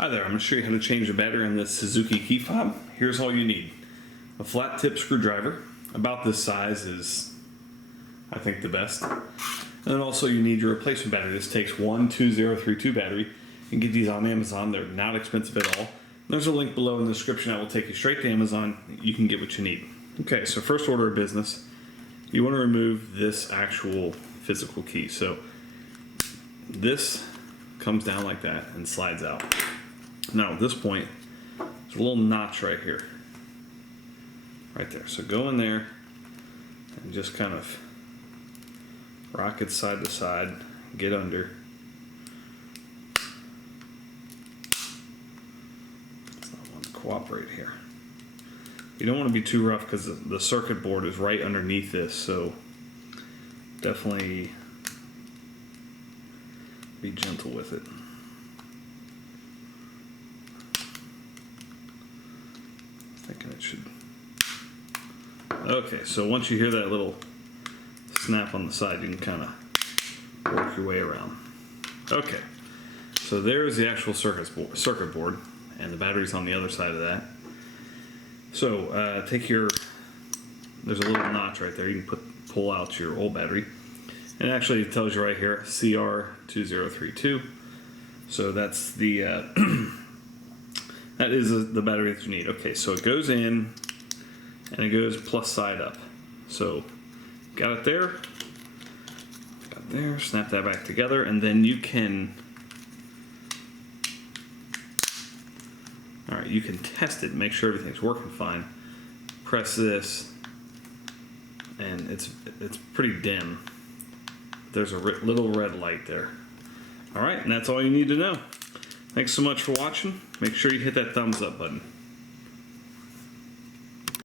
Hi there, I'm going to show you how to change the battery on this Suzuki key fob. Here's all you need. A flat tip screwdriver, about this size is, I think, the best. And then also you need your replacement battery. This takes one 2032 battery. You can get these on Amazon, they're not expensive at all. There's a link below in the description that will take you straight to Amazon. You can get what you need. Okay, so first order of business, you want to remove this actual physical key. So this comes down like that and slides out. Now at this point, there's a little notch right here. Right there. So go in there and just kind of rock it side to side, get under. It's not wanting to cooperate here. You don't want to be too rough because the circuit board is right underneath this, so definitely be gentle with it. Thinking it should. Okay, so once you hear that little snap on the side, you can kind of work your way around. Okay, so there's the actual circuit board, and the battery's on the other side of that. So take your, there's a little notch right there. You can pull out your old battery, and actually it tells you right here CR2032. So that's the that is the battery that you need. Okay, so it goes in and it goes plus side up. So got it there, snap that back together, and then you can, all right, you can test it, make sure everything's working fine. Press this, and it's pretty dim. There's a little red light there. All right, and that's all you need to know. Thanks so much for watching. Make sure you hit that thumbs up button.